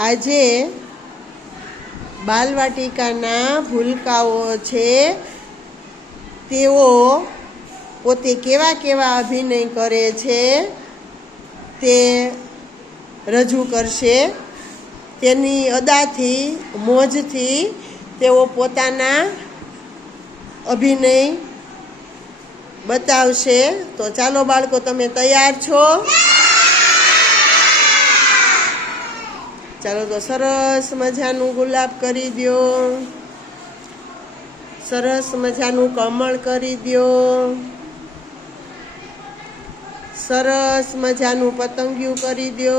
આજે બાલવાટિકાના ભૂલકાઓ છે. તેઓ પોતે કેવા કેવા અભિનય કરે છે તે રજૂ કરશે. તેની અદાથી, મોજથી તેઓ પોતાના અભિનય બતાવશે. તો ચાલો બાળકો, તમે તૈયાર છો? ચાલો તો સરસ મજાનું ગુલાબ કરી દો સરસ મજાનું કમળ કરી દો સરસ મજાનું પતંગિયું કરી દો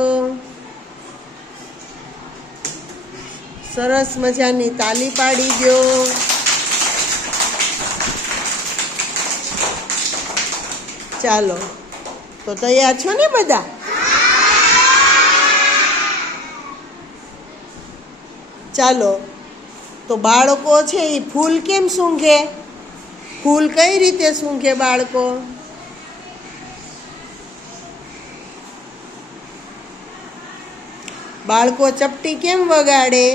સરસ મજાની તાલી પાડી દ્યો. ચાલો, તો તૈયાર છો ને બધા? ચાલો. તો બાળકો છે એ ફૂલ કેમ સૂંઘે? ફૂલ કઈ રીતે સૂંઘે બાળકો? બાળકો ચપટી કેમ વગાડે?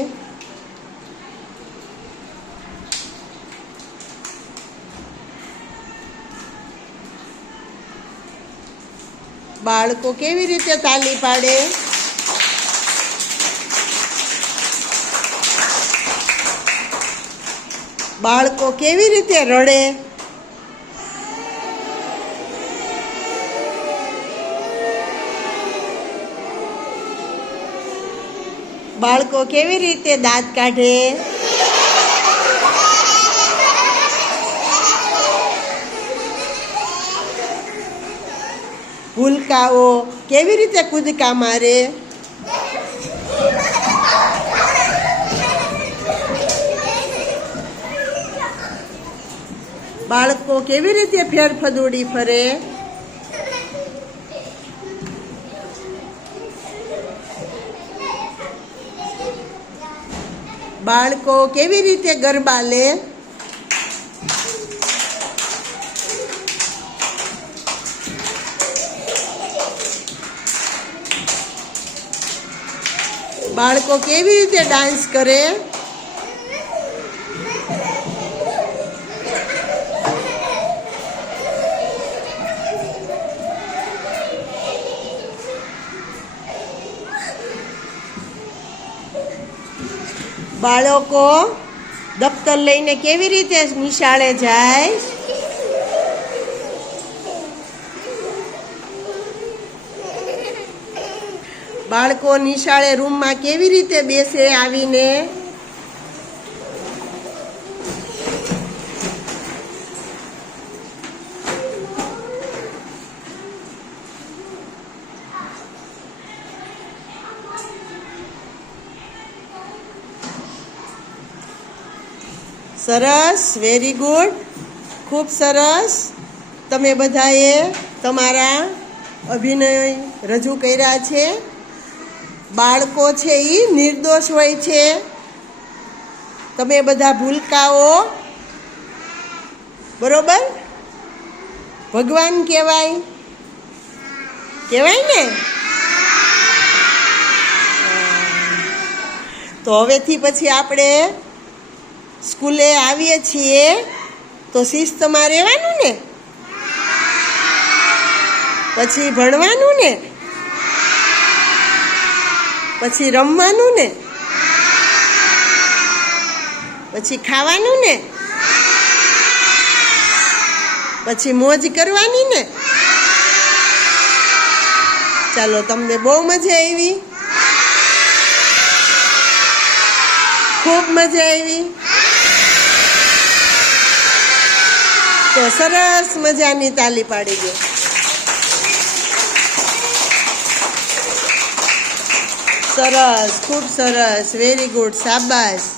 બાળકો કેવી રીતે તાલી પાડે? બાળકો કેવી રીતે રડે? બાળકો કેવી રીતે દાંત કાઢે? ભૂલકાઓ કેવી રીતે કૂદકા મારે? બાળકો કેવી રીતે ફેરફદોડી ફરે? બાળકો કેવી રીતે ગરબા લે? બાળકો કેવી રીતે ડાન્સ કરે? બાળકો દફતર લઈને કેવી રીતે નિશાળે જાય? બાળકો નિશાળે રૂમમાં કેવી રીતે બેસે આવીને? સરસ વેરી ગુડ ખૂબ સરસ. તમે બધાએ તમારા અભિનય રજૂ કર્યા છે. બાળકો છે એ નિર્દોષ હોય છે. તમે બધા ભૂલકાઓ. બરોબર? ભગવાન કહેવાય. કહેવાય ને? તો હવેથી પછી આપણે સ્કૂલે આવીએ છીએ, તો શિસ્તમાં રહેવાનું ને? પછી ભણવાનું ને? પછી રમવાનું ને? પછી ખાવાનું ને? પછી મોજ કરવાની ને? ચાલો, તમને બહુ મજા આવી. ખૂબ મજા આવી. તો સરસ મજાની તાલી પાડી દે. સરસ ખૂબ સરસ વેરી ગુડ શાબાશ.